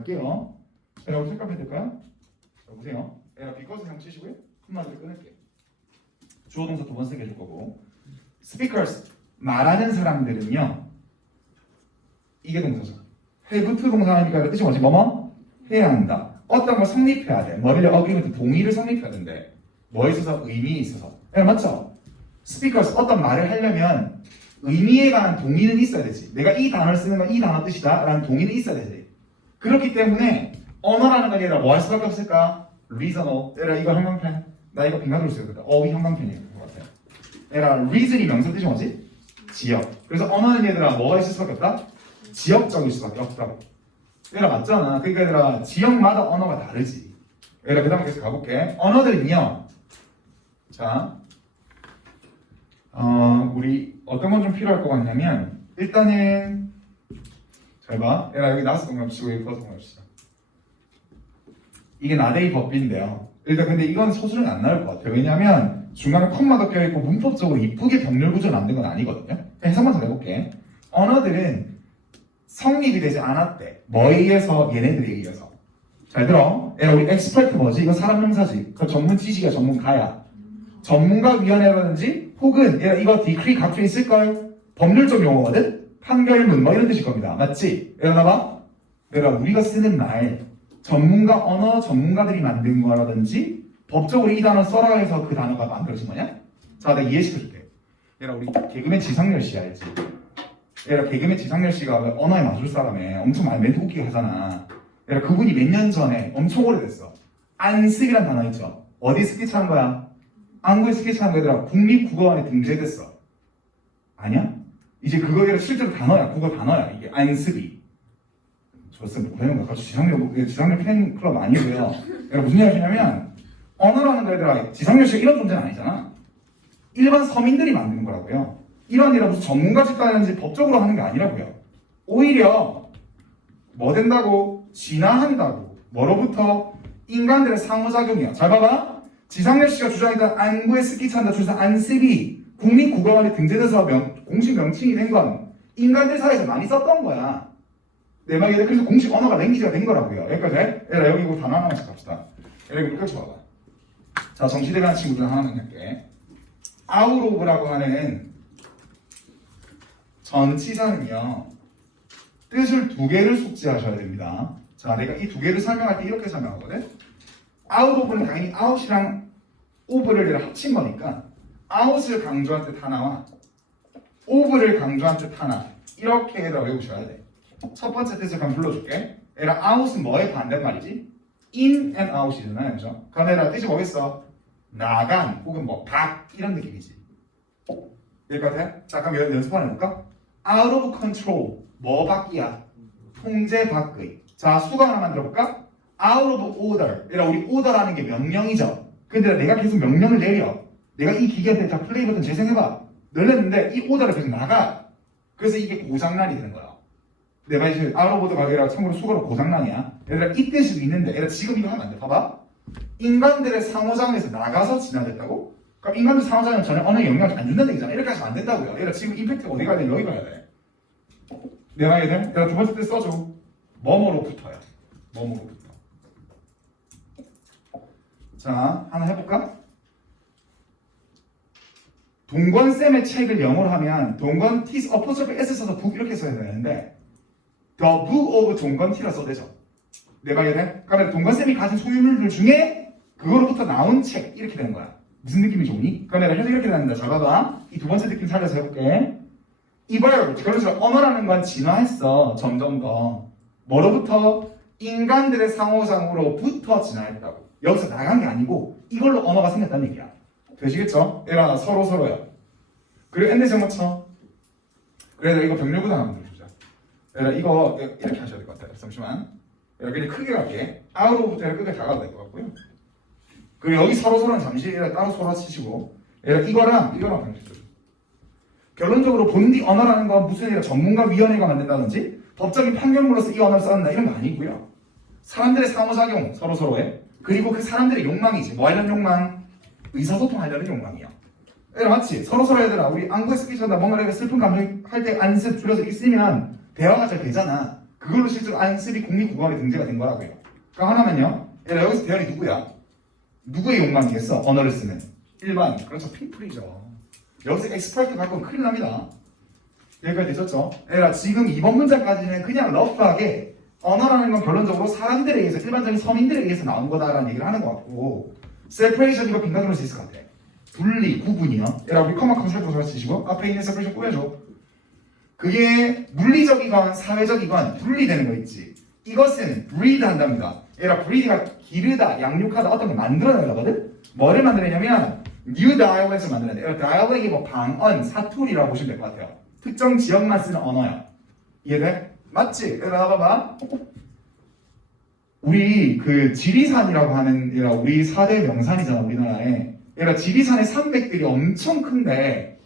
할게요. 자, 여기 색깔 될까요? 자, 보세요. 에라 비커스 형 치시고요. 한마디로 끊을게요. 주어 동사 두 번 쓰게 해줄 거고. speakers 말하는 사람들은요. 이게 동사죠. have 동사니까 뜻이 뭐지? 뭐뭐 해야 한다. 어떤 걸 성립해야 돼. 뭐를 어기면 동의를 성립해야 된대. 뭐에 있어서 의미에 있어서. 예, 맞죠? speakers 어떤 말을 하려면 의미에 관한 동의는 있어야 되지. 내가 이 단어를 쓰는 건 이 단어 뜻이다. 라는 동의는 있어야 되지. 그렇기 때문에 언어라는 건 얘들아 뭐 할 수밖에 없을까? reasonable. 얘들아 이거 형광펜. 나 이거 빙하도로 쓰거든. 어, 이 형광펜이야. 그거 같아. 얘들아 reason이 명사 뜻이 뭐지? 지역. 그래서 언어는 얘들아 뭐가 있을 수밖에 없다? 지역적일 수밖에 없다고. 얘들아 맞잖아. 그러니까 얘들아 지역마다 언어가 다르지. 얘들아 그 다음 계속 가볼게. 언어들은요. 자, 어, 우리 어떤 건 좀 필요할 것 같냐면 일단은 잘 봐. 얘들아 여기 나스 치고 여기 동그라미 치자. 이게 나데이 법비인데요. 일단 근데 이건 서술은 안 나올 것 같아요. 왜냐하면 중간에 콤마가 껴있고 문법적으로 이쁘게 병렬 구조를 만든 건 아니거든요. 해석만 더 해볼게. 언어들은 성립이 되지 않았대. 의해서? 얘네들에 의해서. 잘 들어. 야, 우리 엑스퍼트 뭐지? 이거 사람 명사지. 그 전문 지식이야, 전문가야. 전문가 위원회라든지 혹은 야, 이거 디크리 각주에 있을걸? 법률적 용어거든? 판결문 뭐 이런 뜻일 겁니다. 맞지? 이러나 봐? 내가 우리가 쓰는 말 전문가 언어 전문가들이 만든 거라든지 법적으로 이 단어 써라 해서 그 단어가 만들어진 거냐? 자, 내가 이해시켜줄게. 얘라 우리 개그맨 지상렬 씨 알지? 얘라 개그맨 지상렬 씨가 언어에 맞을 사람에 엄청 많이 멘트 웃기게 하잖아. 얘라 그분이 몇 년 전에 엄청 오래됐어. 안습이란 단어 있죠? 어디 스케치한 거야? 안구에 스케치한 거 얘들아 국립국어원에 등재됐어. 아니야? 이제 그거 얘라 실제로 단어야. 국어 단어야. 이게 안습이. 좋습니다. 고양이가 같이 지상렬, 지상렬 팬클럽 아니고요. 얘가 무슨 얘기 하냐면 언어라는 거 얘들아 지상렬 씨가 이런 존재는 아니잖아. 일반 서민들이 만드는 거라고요. 이런 일은 무슨 전문가 집단인지 법적으로 하는 게 아니라고요. 오히려 뭐 된다고? 진화한다고. 뭐로부터? 인간들의 상호작용이야. 잘 봐봐. 지상렬 씨가 주장했던 안구에 스키 찬다 줄서 안습이 국립 국어원에 등재돼서 명- 공식 명칭이 된 건 인간들 사이에서 많이 썼던 거야. 내 말이 그래서 공식 언어가 랭귀지가 된 거라고요. 여기까지 해? 얘들아 여기 이거 단어 하나씩 갑시다. 얘들아 이거 끝까지 봐봐. 자 정시대변 친구들 하나만 할게. 아우로브라고 하는 전치사는요 뜻을 두 개를 숙지하셔야 됩니다. 자 내가 이 두 개를 설명할 때 이렇게 설명하거든. 아우로브는 당연히 아웃이랑 오브를 합친 거니까 아웃을 강조한 뜻 하나와 오브를 강조한 뜻 하나 이렇게 해서 외우셔야 돼. 첫 번째 뜻을 그럼 불러줄게. 얘라 out은 뭐의 반대말이지? in and out이잖아요, 그죠? 그럼 얘라 뜻이 뭐겠어? 나간 혹은 뭐 밖 이런 느낌이지. 여기까지? 자, 그럼 연- 연습 하나 해볼까? out of control 뭐 밖이야? 통제 밖의. 자, 수가 하나 만들어볼까? out of order. 얘라 우리 order라는 게 명령이죠. 근데 내가 계속 명령을 내려. 내가 이 기계한테 자 플레이 버튼 재생해봐. 늘렸는데 이 오더가 계속 나가. 그래서 이게 고장난이 되는 거야. 내가 이제 아웃오버드가 아니라 참고로 수거로 고장난이야. 얘들아 이 뜻이 있는데 얘들아 지금 이거 하면 안 돼. 봐봐. 인간들의 상호작용에서 나가서 진화됐다고? 그럼 인간들 상호작용 전혀 언어에 영향을 안 준다는 얘기잖아. 이렇게 하시면 안 된다고요. 얘들아 지금 임팩트가 어디 가야 돼? 여기 가야 돼. 내가 얘들 내가 두 번째 뜻 써줘. 뭐뭐로부터야. 뭐뭐로부터. 자 하나 해볼까? 동건쌤의 책을 영어로 하면 동건 T's 어퍼스피 S 써서 북 이렇게 써야 되는데 The Book of 동건 T라 써야 되죠. 내 말이 돼? 그러면 동건쌤이 가진 소유물들 중에 그거로부터 나온 책 이렇게 되는 거야. 무슨 느낌이 좋니? 그럼 내가 해석 이렇게 된다. 잘 봐봐. 이 두 번째 느낌 살려서 해볼게. 이걸 그래서 언어라는 건 진화했어. 점점 더. 뭐로부터? 인간들의 상호상으로부터 진화했다고. 여기서 나간 게 아니고 이걸로 언어가 생겼다는 얘기야. 되시겠죠? 얘라 서로 서로야. 그리고 엔드 정어 쳐. 그래서 이거 병렬구단 한번 들어주자. 얘라 이거 이렇게 하셔야 될 것 같아요. 잠시만. 그냥 크게 갈게. 아우로부터 끝까지 다 가도 될 것 같고요. 그리고 여기 서로 서로는 잠시 따로 소라 치시고 얘라 이거랑 이거랑 병렬 줘. 결론적으로 본디 언어라는 건 무슨 얘라 전문가 위원회가 만든다든지 법적인 판결문으로서 이 언어를 써낸다 이런 거 아니고요. 사람들의 상호작용 서로 서로의 그리고 그 사람들의 욕망이지 뭐 하려는 욕망 의사소통 하려는 욕망이야. 얘들아 맞지? 서로 서로 얘들아 우리 안구에 스피치한다 뭔가 내가 슬픈 감정 할 때 안습 줄여서 있으면 대화가 잘 되잖아. 그걸로 실제로 안쓰리 국립국어원에 등재가 된 거라고요. 그럼 하나만요. 얘들아 여기서 대현이 누구야? 누구의 욕망이겠어? 언어를 쓰는 일반 그렇죠 피플이죠. 여기서 엑스퍼트 갖고 큰일 납니다. 여기까지 되셨죠? 얘들아 지금 이번 문장까지는 그냥 러프하게 언어라는 건 결론적으로 사람들에 의해서 일반적인 서민들에 의해서 나온 거다라는 얘기를 하는 것 같고 separation 이거 빈칸 넣을 수 있을 것 같아. 분리, 구분이요. 얘들아 우리 커마 컨셉으로 잘 쓰시고 앞에 있는 separation 꾸며줘. 그게 물리적이건 사회적이건 분리되는 거 있지. 이것은 breed 한답니다. 얘가 breed가 기르다, 양육하다 어떤 걸 만들어내는 거거든? 뭐를 만들어내냐면 new dialect을 만들어내. 얘가 dialect이 뭐 방언, 사투리라고 보시면 될 것 같아요. 특정 지역만 쓰는 언어야. 이해돼? 맞지? 얘들아 봐봐. 우리 그 지리산이라고 하는 얘가 우리 4대 명산이잖아 우리나라에. 얘가 지리산의 산맥들이 엄청 큰데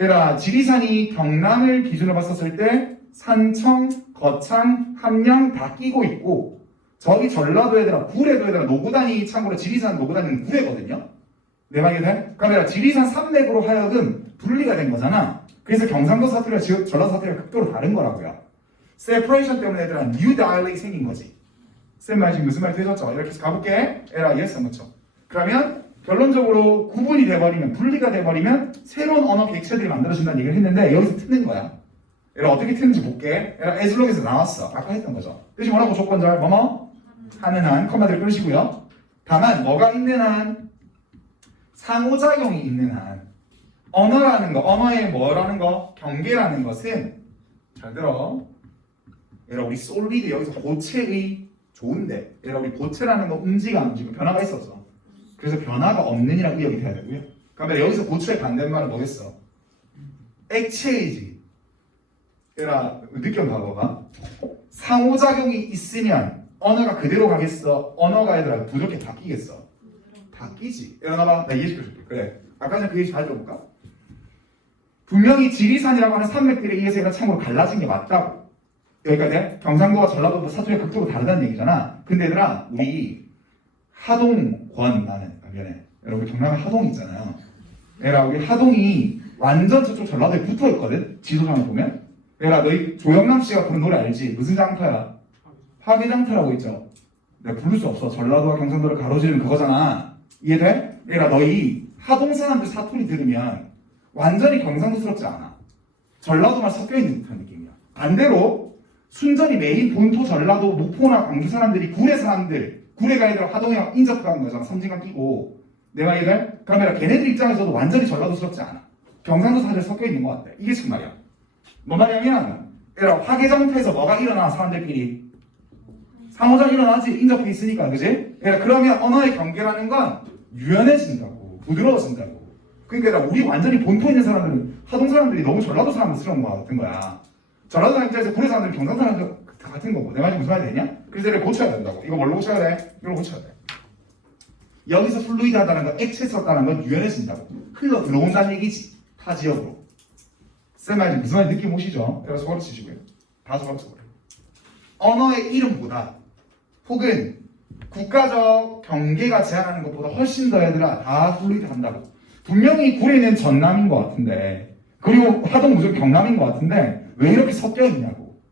얘라 지리산이 경남을 기준으로 봤었을 때 산청, 거창, 함양 다 끼고 있고 저기 전라도 애들아 구례도 애들아 노구단이 참고로 지리산 노구단은 구례거든요. 내 말이 돼? 얘라 지리산 산맥으로 하여금 분리가 된 거잖아. 그래서 경상도 사투리와 지- 전라도 사투리가 극도로 다른 거라고요. 세퍼레이션 때문에 얘들아 뉴 다이얼렉이 생긴 거지. 쌤말 지금 무슨 말 되셨죠? 이렇게 해서 가볼게. 에라 예스 맞죠? 그러면 결론적으로 구분이 돼버리면 분리가 돼버리면 새로운 언어 객체들이 만들어진다는 얘기를 했는데 여기서 트는 거야. 얘가 어떻게 트는지 볼게. 얘가 에슬록에서 나왔어. 아까 했던 거죠. 뜻이 뭐라고 조건절 뭐뭐 하는 한 컴마들 끊으시고요. 다만 뭐가 있는 한 상호작용이 있는 한 언어라는 거 언어의 뭐라는 거 경계라는 것은 잘 들어. 얘가 우리 솔리드 여기서 고체의 좋은데 얘가 우리 고체라는 거 음지가 움직이고 변화가 있었어. 그래서 변화가 없는 이라고 의역이 돼야 되고요. 그러면 여기서 고추의 반대말은 뭐겠어? 액체이지. 얘라 느낌 봐봐봐. 상호작용이 있으면 언어가 그대로 가겠어? 언어가 얘들아 부족해 바뀌겠어? 바뀌지. 일어나봐. 나 이해시켜줄게. 그래. 아까 전에 그 얘기 잘 들어볼까? 분명히 지리산이라고 하는 산맥들에 의해서 얘가 참고로 갈라진 게 맞다고. 여기까지 경상도와 전라도도 사투리가 극도로 다르다는 얘기잖아. 근데 얘들아 우리 하동권 나는 아, 미안해. 여러분 경남에 하동 있잖아요. 얘라 우리 하동이 완전 저쪽 전라도에 붙어 있거든? 지도상을 보면? 얘라 너희 조영남 씨가 부른 노래 알지? 무슨 장터야? 화개장터라고 있죠. 내가 부를 수 없어. 전라도와 경상도를 가로지르는 그거잖아. 이해돼? 얘라 너희 하동 사람들 사투리 들으면 완전히 경상도스럽지 않아. 전라도만 섞여 있는 듯한 느낌이야. 반대로 순전히 메인 본토 전라도 목포나 광주 사람들이 구례 사람들 구례가 아니라 하동이랑 인접하는 거잖아. 섬진강 끼고. 내 말이 돼? 그러면 걔네들 입장에서도 완전히 전라도스럽지 않아. 경상도 사람들 섞여 있는 것 같아. 이게 지금 말이야. 뭐 말이냐면 얘라 화개장터에서 뭐가 일어나 사람들끼리? 상호작 일어나지. 인접해 있으니까 그지? 그러면 언어의 경계라는 건 유연해진다고 부드러워진다고. 그러니까 우리 완전히 본토에 있는 사람들은 하동 사람들이 너무 전라도 사람들스러운 거 같은 거야 전라도 입장에서 구례 사람들 경상 사람들 같은 거고 내 말이 무슨 말이 되냐? 그래서 얘를 고쳐야 된다고. 이거 뭘로 고쳐야 돼? 이걸 고쳐야 돼. 여기서 플루이드 하다는 건 액체스럽다는 건 유연해진다고. 흘러 들어온다는 얘기지. 타 지역으로. 쌤 말이 무슨 말인지 느낌 오시죠? 그래서 소가로 치시고요. 다 소가로 쳐버려 언어의 이름보다 혹은 국가적 경계가 제한하는 것보다 훨씬 더 얘들아 다 플루이드 한다고. 분명히 구례는 전남인 것 같은데 그리고 하동 무조건 경남인 것 같은데 왜 이렇게 섞여 있냐고.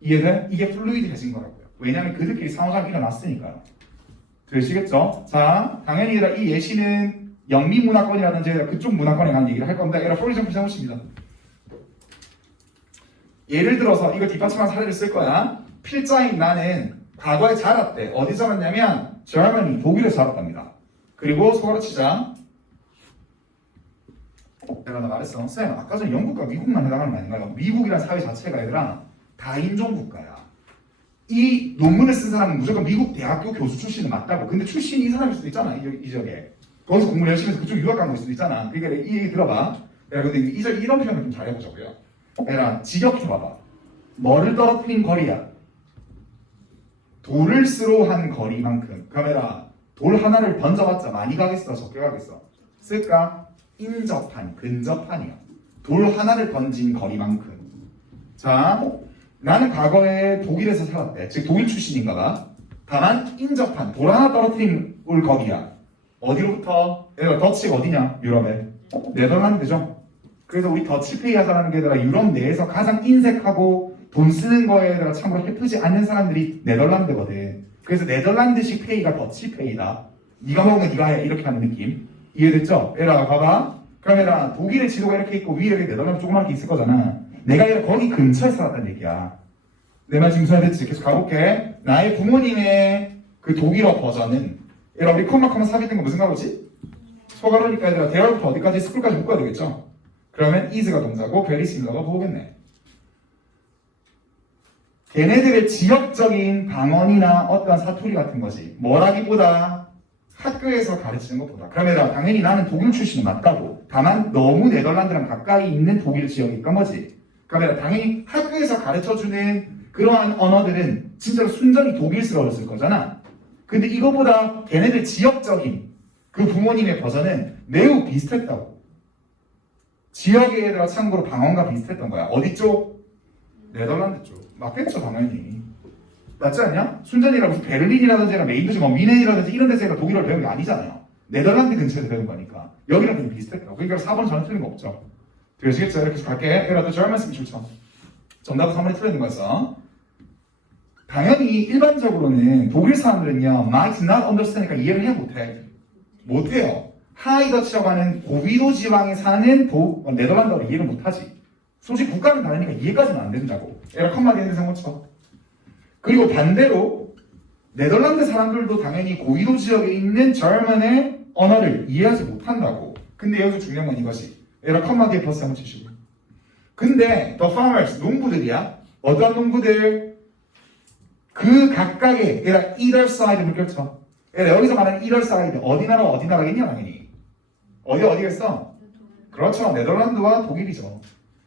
이해돼? 이게 플루이드해진 거라고요. 왜냐하면 그들끼리 상호작용이 일어났으니까요 되시겠죠? 자 당연히 이 예시는 영미 문화권이라든지 그쪽 문화권에 관한 얘기를 할 건데 얘들아 포리점 해보십니다. 예를 들어서 이거 뒷받침한 사례를 쓸 거야. 필자인 나는 과거에 자랐대. 어디 자랐냐면 저할머니 독일에서 자랐답니다. 그리고 소가로 치자 내가 나 말했어. 쌤, 아까 전에 영국과 미국만 해당하는 거 아닌가요? 미국이란 사회 자체가 얘들아 다인종 국가야. 이 논문을 쓴 사람은 무조건 미국 대학교 교수 출신은 맞다고. 근데 출신이 이 사람일 수도 있잖아. 이, 지- 이 지역에. 거기서 공부를 열심히 해서 그쪽 유학 간 걸 수도 있잖아. 그러니까 이 얘기 들어봐. 야, 근데 이절 이런 표현을 좀 잘해보자고요. 얘들아, 직역해봐봐. 뭐를 떨어뜨린 거리야? 돌을 쓰로 한 거리만큼. 그러면 돌 하나를 던져봤자 많이 가겠어? 적게 가겠어? 쓸까? 인접한, 근접한이요. 돌 하나를 던진 거리만큼. 자, 나는 과거에 독일에서 살았대. 즉 독일 출신인가 봐. 다만 인접한 돌 하나 떨어뜨린 올 거기야. 어디로부터? 얘가 더치가 어디냐? 유럽에. 네덜란드죠. 그래서 우리 더치페이 하자라는 게 아니라 유럽 내에서 가장 인색하고 돈 쓰는 거에다가 참고로 해프지 않는 사람들이 네덜란드거든. 그래서 네덜란드식 페이가 더치페이다. 네가 거 네가 해 이렇게 하는 느낌. 이해됐죠? 에라 봐봐. 그럼 에라 독일의 지도가 이렇게 있고 위에 이렇게 네덜란드 조그맣게 있을 거잖아. 내가 거기 근처에 살았다는 얘기야. 내 말 지금 이해됐지? 계속 가볼게. 나의 부모님의 그 독일어 버전은 에라 우리 컴마컴마 삽입된 거 무슨 가로지? 소가로니까 얘들아 대화부터 어디까지 스쿨까지 묶어야 되겠죠? 그러면 is가 동사고 similar가 보겠네. 걔네들의 지역적인 방언이나 어떤 사투리 같은 거지. 뭐라기보다 학교에서 가르치는 것보다. 그러면 당연히 나는 독일 출신은 맞다고. 다만 너무 네덜란드랑 가까이 있는 독일 지역이니까 뭐지. 그러면 당연히 학교에서 가르쳐주는 그러한 언어들은 진짜로 순전히 독일스러웠을 거잖아. 근데 이거보다 걔네들 지역적인 그 부모님의 버전은 매우 비슷했다고. 지역에 대해 참고로 방언과 비슷했던 거야. 어디 쪽? 네덜란드 쪽. 맞겠죠, 당연히. 맞지 않냐? 순전히라 무슨 베를린이라든지 메인드지 뭐 미넨이라든지 이런 데서 얘가 독일어를 배운 게 아니잖아요. 네덜란드 근처에서 배운 거니까. 여기랑 되게 비슷했다고. 그러니까 4번 전혀 틀린 거 없죠. 되시겠죠? 이렇게 갈게. 에라도 German speech 쳐. 정답은 3번에 틀린 거였어. 당연히 일반적으로는 독일 사람들은요, might not understand니까 이해를 해 못해. 못해요. 하이더치라고 하는 고위도 지방에 사는 도, 어, 네덜란드어를 이해를 못하지. 솔직히 국가는 다르니까 이해까지는 안 된다고. 에라 컴마 되는 상고 쳐. 그리고 반대로 네덜란드 사람들도 당연히 고위도 지역에 있는 저먼의 언어를 이해하지 못한다고. 근데 여기서 중요한 건 이것이. 에라 컴마 뒤에 버스 한번 치시고. 근데 the farmers 농부들이야. 어떤 농부들? 그 각각의 얘라 either side 물결쳐. 얘라 여기서 말하는 either 어디 나라 어디 나라겠냐 당연히. 어디 어디겠어? 그렇죠. 네덜란드와 독일이죠.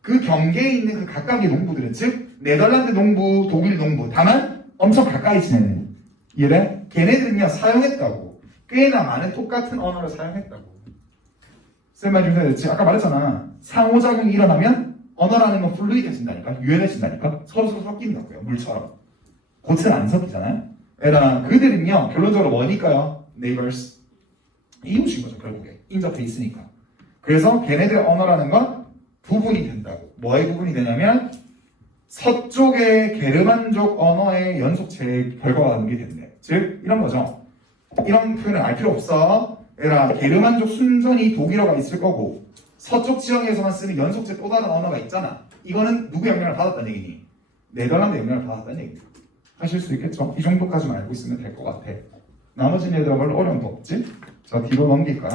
그 경계에 있는 그 각각의 농부들은 즉 네덜란드 농부, 독일 농부 다만 엄청 가까이 지내는 이해돼? 걔네들은요 사용했다고. 꽤나 많은 똑같은 언어를 사용했다고. 쌤말 좀 해야지 아까 말했잖아. 상호작용이 일어나면 언어라는 건 플루이드해진다니까? 유연해진다니까? 서로서로 섞인다고요 물처럼. 고체는 안 섞이잖아요. 에라 그들은요 결론적으로 뭐니까요? Neighbors. 이웃인 거죠 결국에. 인접해 있으니까. 그래서 걔네들의 언어라는 건 부분이 된다고. 뭐의 부분이 되냐면 서쪽의 게르만족 언어의 연속체의 결과가 남게 된대. 즉 이런 거죠. 이런 표현을 알 필요 없어. 얘라 게르만족 순전히 독일어가 있을 거고 서쪽 지역에서만 쓰는 연속체 또 다른 언어가 있잖아. 이거는 누구 영향을 받았다는 얘기니? 네덜란드 영향을 받았다는 얘기. 하실 수 있겠죠? 이 정도까지만 알고 있으면 될 것 같아. 나머지는 얘들아 별로 어려운 거 없지? 자 뒤로 넘길까?